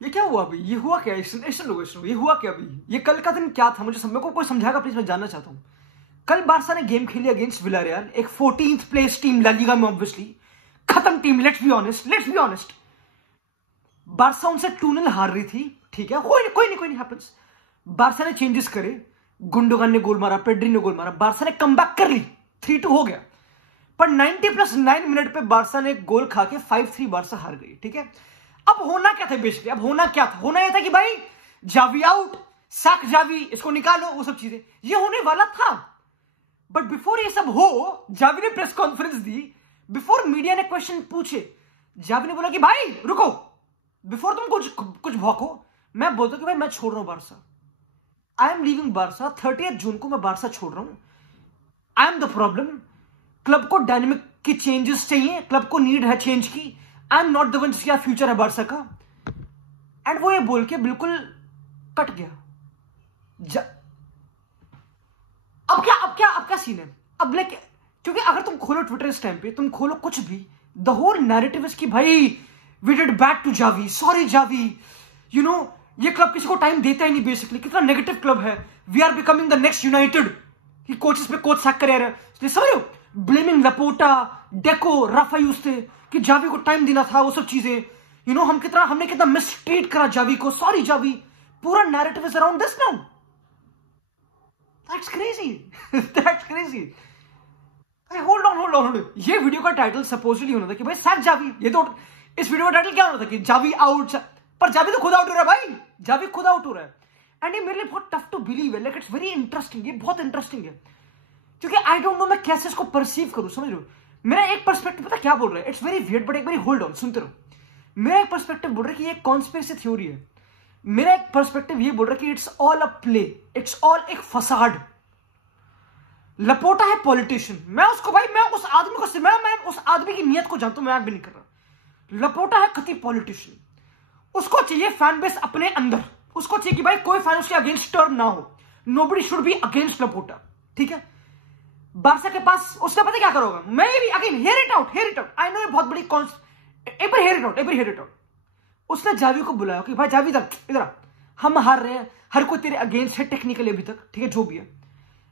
ये क्या हुआ अभी? ये हुआ क्या? ये हुआ क्या अभी? ये कल का दिन क्या था? मुझे मेरे को कोई समझाएगा प्लीज, मैं जानना चाहता हूं। कल बार्सा ने गेम खेली अगेंस्ट विलारियल, एक 14th place team La Liga में, ऑब्वियसली खत्म टीम। Let's be honest. बार्सा उनसे 2-0 हार रही थी, ठीक है, कोई नहीं हैपेंस। बार्सा ने चेंजेस करे, गुंडोगन ने गोल मारा, पेड्री ने गोल मारा, बार्सा ने कमबैक कर ली, 3-2 हो गया। पर 90+9 मिनट पे बार्सा ने गोल खा के 5-3 बार्सा हार गई, ठीक है। अब होना क्या था बेसिकली? होना यह था कि भाई जावी आउट, सैक जावी, इसको निकालो, वो सब चीजें ये होने वाला था। बट बिफोर ये सब हो, जावी ने प्रेस कॉन्फ्रेंस दी, बिफोर मीडिया ने क्वेश्चन पूछे, जावी ने बोला कि भाई रुको, बिफोर तुम कुछ भौंको, मैं बोलता कि भाई मैं छोड़ रहा हूं Barca, I am leaving Barca, 30 जून को मैं बार्सा छोड़ रहा हूं, I am the problem. Club को डायनेमिक की चेंजेस चाहिए, क्लब को नीड है चेंज की, आई एम नॉट द वन जिसका फ्यूचर है बार्सा का। एंड वो ये बोल के बिल्कुल कट गया। अब क्या सीन है? अब लाइक, क्योंकि अगर तुम खोलो ट्विटर इस टाइम पे, तुम खोलो कुछ भी, द होल नैरेटिव इज कि भाई we did bad to Xavi, sorry Xavi, you know ये क्लब किसी को टाइम देता ही नहीं बेसिकली, कितना नेगेटिव क्लब है, we are becoming the next United, कि कोचेस पे कोच सैक करे रहे, समझ रहे हो? Blaming Laporta, Deco, Rafa Yuste, कि जावी को टाइम देना था, वो सब चीजें, यू नो हमने कितना मिसट्रीट करा जावी को, सॉरी जावी, पूरा narrative is around this now. That's crazy. Hold on. ये वीडियो का टाइटल सपोजली होना था कि भाई सैक जावी, ये तो इस वीडियो का टाइटल क्या होना था कि जावी आउट, पर जावी तो खुद आउट हो रहा है भाई, जावी खुद आउट हो रहा है। एंड ये मेरे लिए बहुत टफ टू बिलीव है, लाइक इट्स वेरी इंटरेस्टिंग, ये बहुत इंटरेस्टिंग है, क्योंकि आई डोंट नो मैं कैसे इसको परसीव करूं, समझ रहे हो? मेरा एक पर्सपेक्टिव पता क्या बोल रहा है, इट्स वेरी वियर्ड, बट एक बार होल्ड ऑन, सुनते रहो। मेरा एक पर्सपेक्टिव बोल रहा है कि ये कॉन्स्पिरेसी थ्योरी है, मेरा एक पर्सपेक्टिव ये बोल रहा है कि it's all a play, it's all एक फसाड। लपोटा है पॉलिटिशियन, मैं उस आदमी की नियत को जानता हूं, मैं भी नहीं कर रहा। लपोटा है कति पॉलिटिशियन, उसको चाहिए फैन बेस अपने अंदर, उसको चाहिए कि भाई कोई फैन उसके अगेंस्ट टर्न ना हो, नोबडी शुड बी अगेंस्ट लपोटा, ठीक है। बार्सा के पास उसने पता क्या करोगा, मैं भी again here it out, I know ये बहुत बड़ी एक बार हेयर इट आउट। उसने जावी को बुलाया कि भाई जावी इधर हम हार रहे हैं, हर कोई तेरे अगेंस्ट है टेक्निकली अभी तक, ठीक है, जो भी है,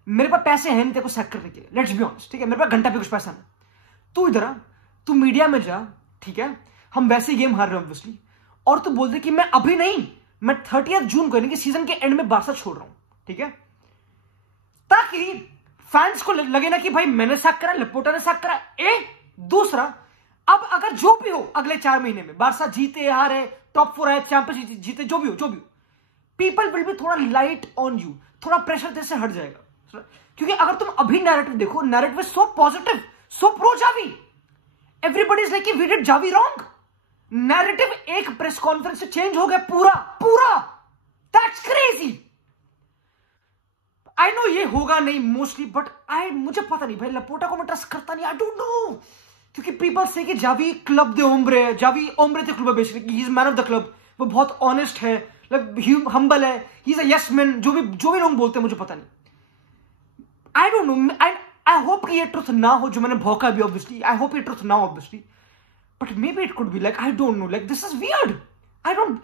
मेरे पास पैसे हैं नहीं तेरे को सैक करने के लिए, लेट्स बी ऑनेस्ट, ठीक है, मेरे पास घंटा पे कुछ पैसा नहीं, तू इधर आ, तू मीडिया में जा, ठीक है, हम वैसे ही गेम हार रहे हैं ऑब्वियसली, और तू बोल दे कि मैं अभी नहीं, मैं 30 जून को यानी कि सीजन के एंड में बार्सा छोड़ रहा हूं, ठीक है, ताकि फैंस को लगे ना कि भाई मैंने सैक करा, लपोटा ने सैक करा। दूसरा, अब अगर जो भी हो अगले 4 महीने में, बार्सा जीते हारे, टॉप 4 आए, चैंपियंस जीते, जो भी हो, पीपल विल बी थोड़ा लाइट ऑन यू, थोड़ा प्रेशर तेरे से हट जाएगा, क्योंकि अगर तुम अभी नैरेटिव देखो, narrative is so positive, so pro Xavi, everybody is like we did Xavi wrong. Narrative एक प्रेस कॉन्फ्रेंस से चेंज हो गया पूरा। That's crazy. आई नो ये होगा नहीं मोस्टली, बट मुझे पता नहीं भाई, लपोटा को मैं ट्रस्ट करता नहीं, आई डोंट नो, क्योंकि पीपल से कि जावी क्लब दे ओम्ब्रे है, जावी ओम्ब्रे थे क्लब है basically, he is man of the club, वो बहुत ऑनेस्ट है, लाइक हम्बल है, he is a yes man, जो भी लोग बोलते हैं मुझे पता नहीं, आई डोंट नो, आई होप कि ये ट्रुथ ना हो जो मैंने भौंका भी, ऑब्वियसली आई होप ये ट्रुथ ना हो obviously, but may be it could be, like I don't no, like this is weird, I don't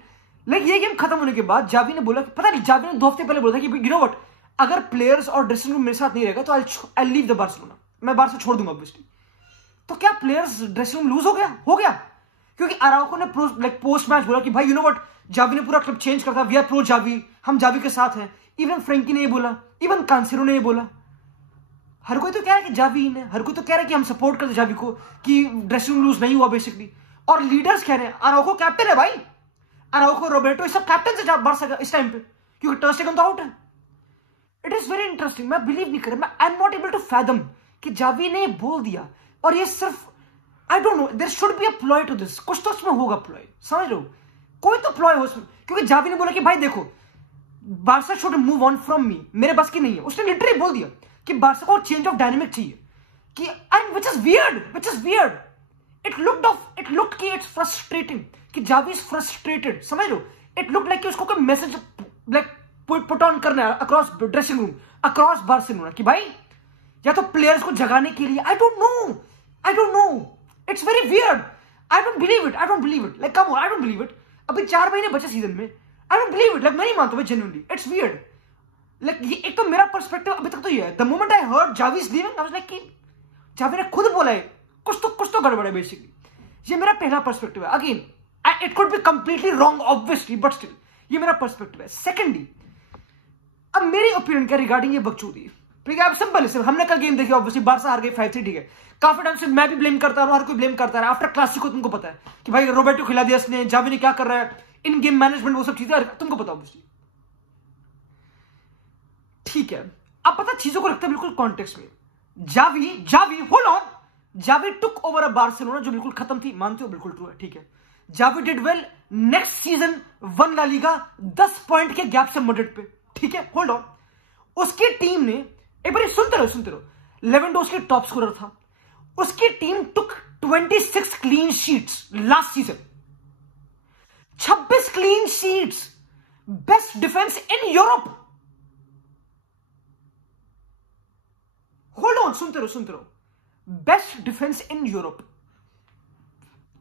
like. ये गेम खत्म होने के बाद जावी ने बोला, पता नहीं, जावी ने 2 हफ्ते पहले बोला था कि यू नो व्हाट, अगर प्लेयर्स और ड्रेसिंग रूम मेरे साथ नहीं रहेगा तो आई लीव द बार्सिलोना, मैं बार्सा छोड़ दूंगा ऑब्वियसली। तो क्या प्लेयर्स ड्रेसिंग रूम लूज हो गया, क्योंकि अराउको ने पोस्ट मैच बोला कि भाई यू नो व्हाट, जावी ने पूरा क्लब चेंज करता, वी आर प्रो जावी, हम जावी के साथ हैं। इवन फ्रेंकी ने ये बोला, इवन कांसेरो ने ये बोला, हर कोई तो कह रहा है कि जावी ने, हर कोई तो कह रहा है कि हम सपोर्ट करते जावी को, कि ड्रेसिंग रूम लूज नहीं हुआ बेसिकली, और लीडर्स कह रहे हैं, अराउको कैप्टन है भाई, अराउको, रोबर्टो, ये सब कैप्टन से बार्सा का इस टाइम पे, क्योंकि टर स्टेगन तो आउट है। इट इज वेरी इंटरेस्टिंग, मैं बिलीव नहीं कर रहा, मैं I am not able to fathom कि जावी ने बोल दिया, और ये सिर्फ I don't know, there should be a ploy to this, कुछ तो उसमें होगा प्लॉय, समझ रहे हो, कोई तो प्लॉय हो उसमें, क्योंकि जावी ने बोला कि भाई देखो Barca should move on from me, मेरे बस की नहीं है, उसने लिटरली बोल दिया कि बार्सा को चेंज ऑफ डायनेमिक चाहिए, कि and which is weird, it looked कि इट्स फ्रस्ट्रेटिंग, कि जावी इज फ्रस्ट्रेटेड, समझ रहे हो, इट लुक्ड लाइक कि उसको कोई मैसेज लाइक पुट ऑन करना है across dressing room, across Barcelona, कि भाई या तो प्लेयर्स को जगाने के लिए, आई don't no, it's very weird, I don't believe it, like come on, I don't believe it. अभी 4 महीने बचे सीजन में। I don't believe it, like मैं नहीं मानता भाई, जेन्युइनली इट्स वियर्ड। लाइक ये एक तो मेरा पर्सपेक्टिव अभी तक तो ये है, the moment I heard Xavi is leaving I was like कि जावी ने खुद बोला है कुछ तो गड़बड़ है बेसिकली। ये मेरा पहला पर्सपेक्टिव है। Again it could be completely wrong obviously, but still ये मेरा पर्सपेक्टिव है। सेकेंडली, अब मेरी ओपिनियन क्या रिगार्डिंग ये बकचोदी, ठीक है। अब सिंपल है, हमने कल गेम देखी, ऑब्वियसली बारसा हार गई 5-3, ठीक है। काफी टाइम से मैं भी ब्लेम करता हूं, हर कोई ब्लेम करता है। आफ्टर क्लासिको तुमको पता है कि भाई रोबर्टो खिला दिया इसने, जावी ने क्या कर रहा है, इन गेम मैनेजमेंट, वो सब चीजें तुमको पता ऑब्वियसली, ठीक है। अब पता चीजों को रखते हैं बिल्कुल कॉन्टेक्स्ट में। Xavi hold on, Xavi took over a Barcelona जो बिल्कुल खत्म थी, मानते हो, बिल्कुल ट्रू है, ठीक है। Xavi did well, next season one La Liga 10 point के गैप से मड्रिड पे, ठीक है। होल्ड ऑन, उसकी टीम ने, एक बार सुनते रहो, लेवेंडोस्की टॉप स्कोरर था, उसकी team took 26 clean sheets last season, 26 clean sheets, best defence in Europe. Hold on, सुनते रहो, best defence in Europe,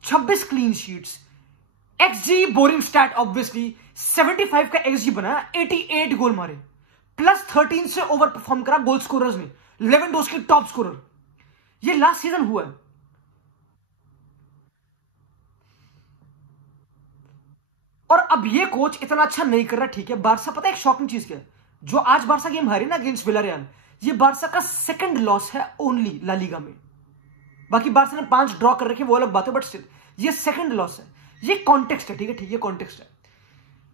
26 clean sheets, xG boring stat obviously, 75 का एक्सजी बना, 88 गोल मारे, +13 से ओवर परफॉर्म करा गोल स्कोरर्स में, लेवेंडोस्की टॉप स्कोरर। ये last season हुआ है। और अब ये कोच इतना अच्छा नहीं कर रहा, ठीक है। बारसा, पता है एक शॉकिंग चीज क्या है, जो आज बारसा गेम हारी ना अगेंस्ट विलारियल, ये बारसा का सेकंड लॉस है ओनली ला लीगा में। बाकी बारसा ने 5 ड्रॉ कर रखे, वो अलग बात है, बट स्टिल ये सेकंड लॉस है। ये कॉन्टेक्स्ट है, ठीक है, ये कॉन्टेक्स्ट है,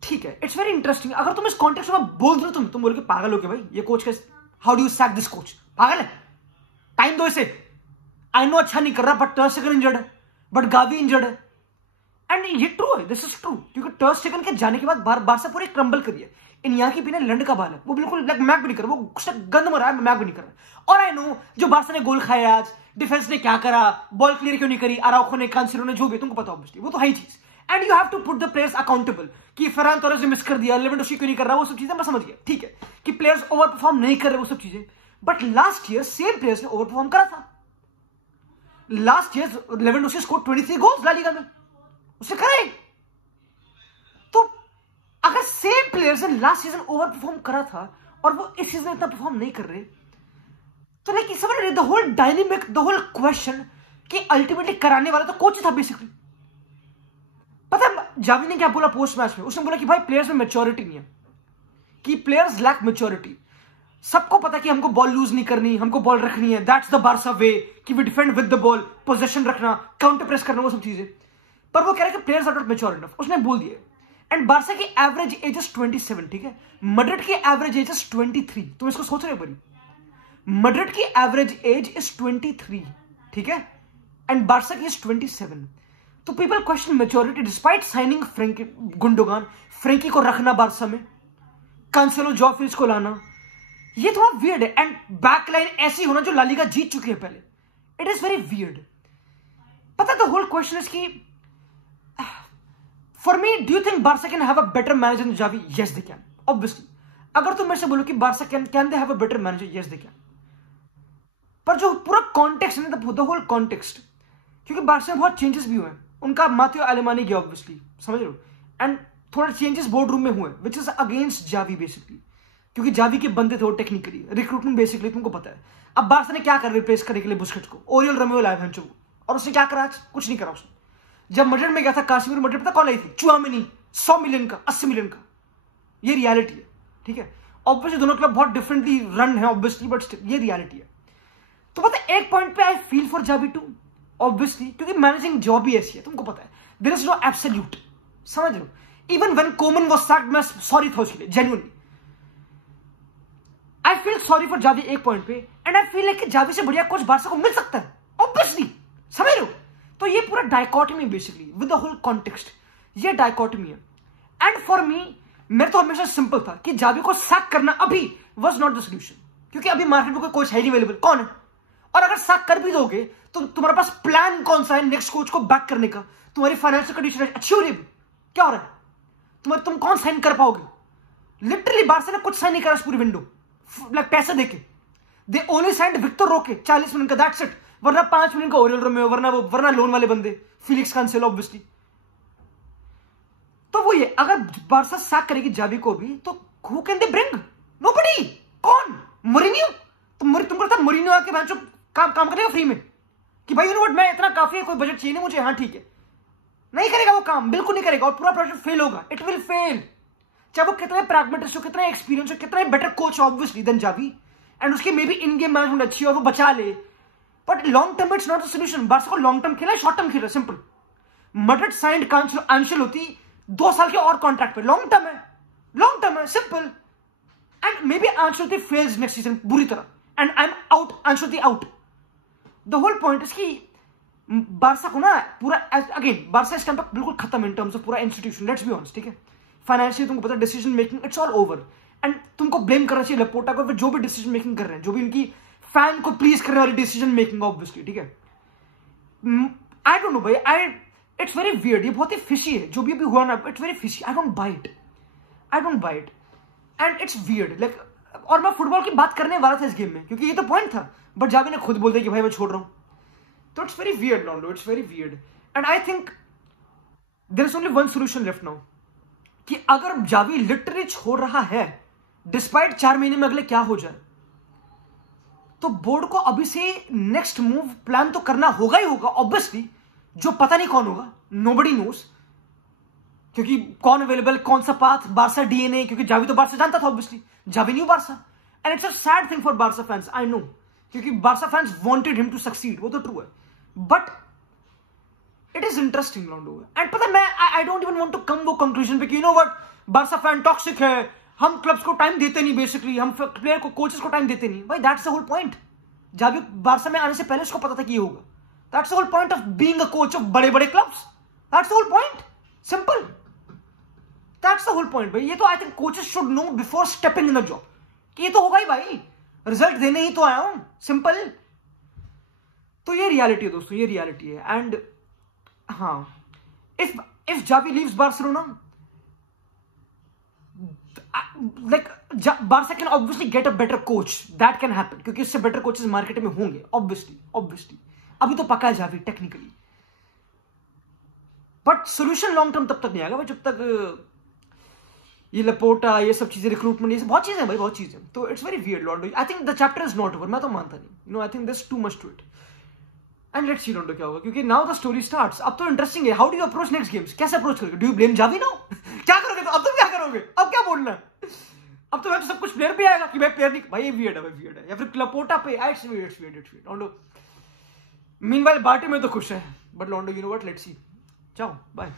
ठीक है। It's very interesting. अगर तुम इस कॉन्टेक्स्ट में बोल दो, तुम बोल के पागल हो के भाई ये कोच का, how do you sack this coach, पागल है, टाइम दो इसे। आई नो अच्छा नहीं कर रहा, बट टर स्टेगन इंजर्ड है, बट गावी इंजर्ड है, एंड ये ट्रू है, दिस इज ट्रू, क्योंकि टर स्टेगन के जाने के बाद बारसा पूरे क्रम्बल करी है। इन यहाँ की पीने लंड का बाल है, वो बिल्कुल लाइक मैक भी नहीं कर रहा, वो गंद मरा है, मैक भी नहीं कर रहा। और आई नो जो बारसा ने गोल खाया आज, डिफेंस ने क्या करा, बॉल क्लियर क्यों नहीं करी, अराउखो ने, कांसेलो ने, जो भी तुमको पता ऑब्वियसली, वो तो है ही चीज। And you have to put the players accountable, कि फरहान तोरेस ने मिस कर दिया, लेवेंडोस्की क्यों नहीं कर रहा, वो सब चीजें मैं समझ गया, ठीक है, कि प्लेयर्स ओवर परफॉर्म नहीं कर रहे, वो सब चीजें। But last year same players ने ओवर परफॉर्म करा था। Last year Lewandowski score 23 goals La Liga में, उससे करे। तो अगर सेम प्लेयर्स ने लास्ट सीजन ओवर परफॉर्म करा था और वो इस सीजन इतना परफॉर्म नहीं कर रहे, तो लाइक समझ रहे, the whole dynamic, the whole question कि अल्टीमेटली कराने वाला तो कोच था बेसिकली। पता है जावी ने क्या बोला पोस्ट मैच में, उसने बोला कि भाई प्लेयर्स में मैच्योरिटी नहीं है, कि प्लेयर्स लैक मैच्योरिटी। सबको पता कि हमको बॉल लूज नहीं करनी, हमको बॉल रखनी है, दैट्स द बारसा वे, कि we defend with the ball, position रखना, काउंटर प्रेस करना, वो सब चीजें। पर वो कह रहे कि players are not mature enough, उसने बोल दिया। एंड बारसा की एवरेज एज इज 27, ठीक है। मड्रिड की एवरेज एज इज 23, तुम इसको सोच रहे हो बड़ी, मड्रिड की एवरेज एज इज 23, ठीक है, एंड बारसा की इज 27। तो people question maturity despite signing Frenkie, Gundogan, Frenkie को रखना बारसा में, कांसेलो, जॉ फेलिक्स को लाना, ये थोड़ा वियर्ड है। एंड बैकलाइन ऐसी होना जो ला लीगा जीत चुकी है पहले, इट इज वेरी वियर्ड। पता द होल क्वेश्चन इज कि for me, do you think Barca can have a better manager than Xavi? Yes they can, obviously. अगर तुम मेरे से बोलो कि Barca can they have a better manager, yes they can. पर जो पूरा कॉन्टेक्स्ट है, द होल कॉन्टेक्स्ट, क्योंकि बारसा में बहुत चेंजेस भी हुए, उनका माथियो एलेमानी गया ऑब्वियसली, समझ रहे हो, एंड थोड़े चेंजेस बोर्ड रूम में हुए, which is against Xavi basically, क्योंकि जावी के बंदे थे वो टेक्निकली, रिक्रूटमेंट बेसिकली तुमको पता है। अब बारसा ने क्या कर रिप्लेस करने के लिए बुस्केट्स को, ओरियल रोमेओ लाया भंचो, और उसने क्या करा, कुछ नहीं करा उसने। जब मड्रिड में गया था काश्मीर, मड्रिड पता कौन आई थी, चुआमेनी, 100 मिलियन का, 80 मिलियन का, ये रियलिटी है, ठीक है। ऑब्वियसली दोनों क्लब बहुत डिफरेंटली रन है ऑब्वियसली, बट ये रियलिटी है। तो पता है एक पॉइंट पे I feel for Xavi too, obviously, क्योंकि मैनेजिंग जॉब ही ऐसी है, तुमको पता है, देयर इज नो एब्सोल्यूट, समझ लो। Even when Koeman was sacked, मैं सॉरी था उसके लिए, genuinely I feel sorry for Xavi एक पॉइंट पे, एंड आई फील लाइक कि जावी से बढ़िया कोच बारसा को मिल सकता है, ऑब्वियसली, समझ लो। तो ये पूरा dichotomy basically with the whole context, ये डायकॉटमी है। एंड फॉर मी, मेरे तो हमेशा सिंपल था कि जावी को सैक करना अभी वाज नॉट द सोल्यूशन, क्योंकि अभी मार्केट में कोई कोच है नहीं अवेलेबल, कौन है? और अगर सैक कर भी दोगे तो तुम्हारे पास प्लान कौन सा है नेक्स्ट कोच को बैक करने का? तुम्हारी फाइनेंशियल कंडीशन अच्छी हो रही है, क्या हो रहा है? तुम कौन साइन कर पाओगे? लिटरली बारसा ने कुछ साइन नहीं करा इस पूरी विंडो, लाइक पैसे देके। दे ओनली साइंड विक्टर रोके 40 मिलियन का, दैट्स इट। वरना 5 मिलियन का ओरियल रोमेओ, वरना लोन वाले बंदे, फिलिक्स, कांसेलो, ऑब्वियसली। वही है, अगर बारसा सैक करेगी जावी को भी तो who can they bring? Nobody. कौन? मोरिनियो? तुमको लगता है मोरिनियो आके बेंच काम करेगा फ्री में कि भाई यू नो व्हाट, मैं इतना काफी है, कोई बजट चाहिए नहीं मुझे, हाँ ठीक है? नहीं करेगा वो काम, बिल्कुल नहीं करेगा, और पूरा प्रोजेक्ट फेल होगा। इट विल फेल, चाहे वो कितने प्रैग्मेटिस्ट हो, कितने एक्सपीरियंस हो, कितने better coach obviously than Xavi, and उसकी maybe in game management अच्छी और वो बचा ले, but long term it's not a solution. Barca को लॉन्ग टर्म खेला है, शॉर्ट टर्म खेला, सिंपल। मड्रिड साइंड एंशेलोती 2 साल के और कॉन्ट्रैक्ट पे, लॉन्ग टर्म है, simple. And maybe एंशेलोती fails next season बुरी तरह, and I am out, Ancelotti out. The whole point is कि बारसा को ना पूरा, अगेन बारसा इस टाइम पर बिल्कुल खत्म इन टर्म्स ऑफ पूरा इंस्टीट्यूशन, लेट्स बी ऑनेस्ट, ठीक है? फाइनेंशियली तुमको पता है, decision making it's all over, and तुमको ब्लेम करना चाहिए लपोटा को, जो भी डिसीजन मेकिंग कर रहे हैं, जो भी इनकी फैन को प्लीज करने वाली डिसीजन मेकिंग, ऑब्वियसली, ठीक है? आई डोंट नो भाई, इट्स वेरी वियर्ड, ये बहुत ही फिशी है जो भी अभी हुआ ना, it's very fishy, I don't buy it and it's weird, like. और मैं फुटबॉल की बात करने वाला था इस गेम में, क्योंकि ये तो पॉइंट था, बट जावी ने खुद बोल दिया कि भाई मैं छोड़ रहा हूं, तो it's very weird Lando, it's very weird. And I think there is only one solution left now, कि अगर जावी लिटरली छोड़ रहा है डिस्पाइट 4 महीने में अगले क्या हो जाए, तो बोर्ड को अभी से नेक्स्ट मूव प्लान तो करना होगा ही होगा, ऑब्वियसली, जो पता नहीं कौन होगा, नोबडी नोस, क्योंकि कौन अवेलेबल, कौन सा पाथ, बारसा डीएनए, क्योंकि जावी तो बारसा जानता था obviously, Xavi new Barca, and it's a sad thing for Barca fans, I know, क्योंकि Barca fans wanted him to succeed, वो तो ट्रू है, but it is interesting Lando. And पता है, मैं I don't even want to come वो conclusion पे कि you know what, Barca fan toxic है, हम क्लब्स को टाइम देते नहीं, बेसिकली हम प्लेयर को, कोचेस को टाइम देते नहीं। भाई that's the whole point, Xavi Barca में आने से पहले उसको पता था कि ये होगा, that's the whole point of being a coach of बड़े बड़े clubs, that's the whole point, simple, that's the whole point भाई। ये तो I think coaches should know before stepping in the job कि ये तो होगा ही भाई, रिजल्ट देने ही तो आया हूं, सिंपल। तो ये रियलिटी है दोस्तों, ये रियलिटी है। एंड हाँ, if Xavi leaves Barcelona, like Barca can obviously get a better coach, that can happen, क्योंकि इससे बेटर कोचेस मार्केट में होंगे, ऑब्वियसली। अभी तो पका है Xavi technically, but solution long term तब तक नहीं आएगा भाई, जब तक ये लपोटा, ये सब चीजें, रिक्रूटमेंट, ये बहुत चीजें भाई, बहुत चीजें। तो it's very weird Lando, I think the chapter is not over, मैं तो मानता नहीं, you know, I think there is too much to it, and let's see Lando क्या होगा, क्योंकि नाउ द स्टोरी स्टार्ट्स। अब तो इंटरेस्टिंग है, how do you approach next games, कैसे अप्रोच करोगे? Do you blame Xavi now? क्या करोगे? तो अब तुम क्या करोगे? अब क्या बोलना है? अब तो सब कुछ प्लेयर भी आएगा कि भाई प्लेयर नहीं, भाई ये वियर्ड है, या फिर लपोटा पे, इट्स वियर्ड लॉन्डो। मीनवाइल बार्टी में तो खुश है, but Lando, you know what, let's see, जाओ, बाय।